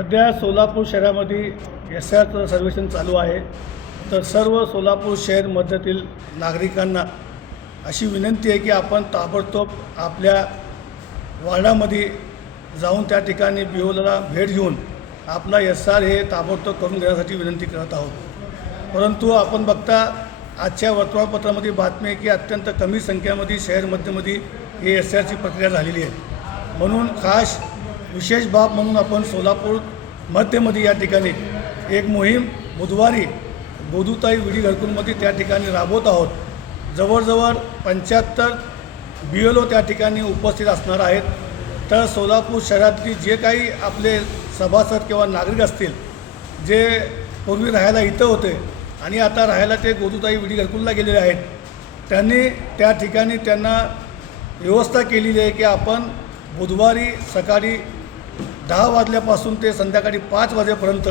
सध्या सोलापूर शहरामध्ये एसआरचं सर्वेक्षण चालू आहे। तर सर्व सोलापूर शहर मध्यातील नागरिकांना अशी विनंती आहे की आपण ताबडतोब आपल्या वार्डामध्ये जाऊन त्या ठिकाणी बिओला भेट घेऊन आपला एसआर हे ताबडतोब करून घेण्यासाठी विनंती करत आहोत। परंतु आपण बघता आजच्या वर्तमानपत्रामध्ये बातमी आहे की अत्यंत कमी संख्येमध्ये शहर मध्यमध्ये ही एसआरची प्रक्रिया झालेली आहे। म्हणून खास विशेष बाब म्हणून आपण सोलापूर मध्यमध्ये या ठिकाणी एक मोहीम बुधवारी गोदूताई विडी घरकुलमध्ये त्या ठिकाणी राबवत आहोत। जवळजवळ 75 BLO त्या ठिकाणी उपस्थित असणार आहेत। तर सोलापूर शहरातली जे काही आपले सभासद किंवा नागरिक असतील जे पूर्वी राहायला इथं होते आणि आता राहायला ते गोदूताई विडी घरकुलला गेलेले आहेत, त्यांनी त्या ठिकाणी त्यांना व्यवस्था केलेली आहे की आपण बुधवारी सकाळी 10 वाजल्यापासून ते संध्याकाळी 5 वाजेपर्यंत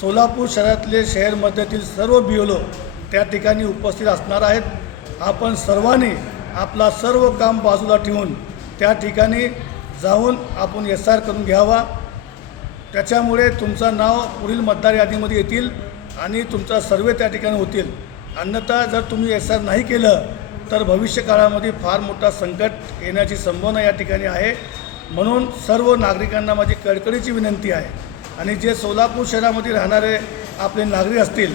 सोलापूर शहरातले शहर मध्यातील सर्व BLO त्या ठिकाणी उपस्थित असणार आहेत। आपण सर्वांनी आपला सर्व काम बाजूला ठेवून त्या ठिकाणी जाऊन आपण एसआर करून घ्यावा। त्याच्यामुळे तुमचं नाव पुढील मतदार यादीमध्ये येतील आणि तुमचा सर्वे त्या ठिकाणी होतील। अन्यथा जर तुम्ही एसआर नाही केलं तर भविष्य काळामध्ये फार मोठा संकट येण्याची संभावना या ठिकाणी आहे। म्हणून सर्व नागरिकांना माझी कळकळीची विनंती आहे आणि जे सोलापूर शहरामध्ये राहणारे आपले नागरिक असतील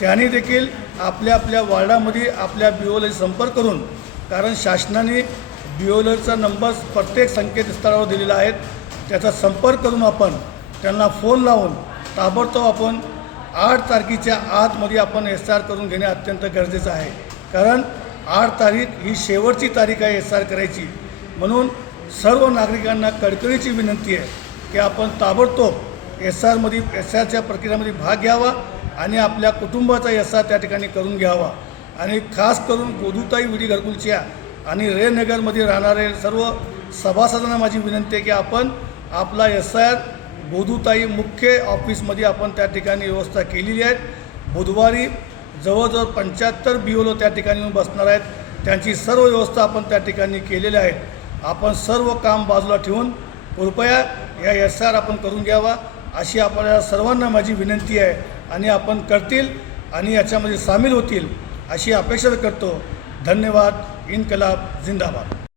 त्यांनी देखील आपल्या आपल्या वार्डामध्ये आपल्या BOला संपर्क करून, कारण शासनाने BOचा नंबर प्रत्येक संकेतस्थळावर दिलेला आहे, त्याचा संपर्क करून आपण त्यांना फोन लावून ताबडतोब आपण 8 तारखेच्या आतमध्ये आपण एसआर करून घेणे अत्यंत गरजेचं आहे। कारण 8 तारीख ही शेवटची तारीख आहे एसआर करायची। म्हणून सर्व नागरिकांना कळकळीची विनंती आहे की आपण ताबडतोब एसआरच्या प्रक्रियेमध्ये भाग घ्यावा आणि आपल्या कुटुंबाचा एसआर त्या ठिकाणी करून घ्यावा। आणि खास करून गोदूताई विडी घरकुलच्या आणि रेनगरमध्ये राहणारे सर्व सभासदांना माझी विनंती आहे की आपण आपला एसआर गोदूताई मुख्य ऑफिसमध्ये आपण त्या ठिकाणी व्यवस्था केलेली आहे। बुधवारी जवळजवळ 75 BLO त्या ठिकाणी येऊन बसणार आहेत, त्यांची सर्व व्यवस्था आपण त्या ठिकाणी केलेली आहे। आपण सर्व काम बाजूला ठेवून कृपया या एसआर आपण करून घ्यावा अशी आपल्या सर्वांना माझी विनंती आहे आणि आपण करतील आणि याच्यामध्ये सामील होतील अशी अपेक्षा करतो। धन्यवाद। इन्कलाब जिंदाबाद।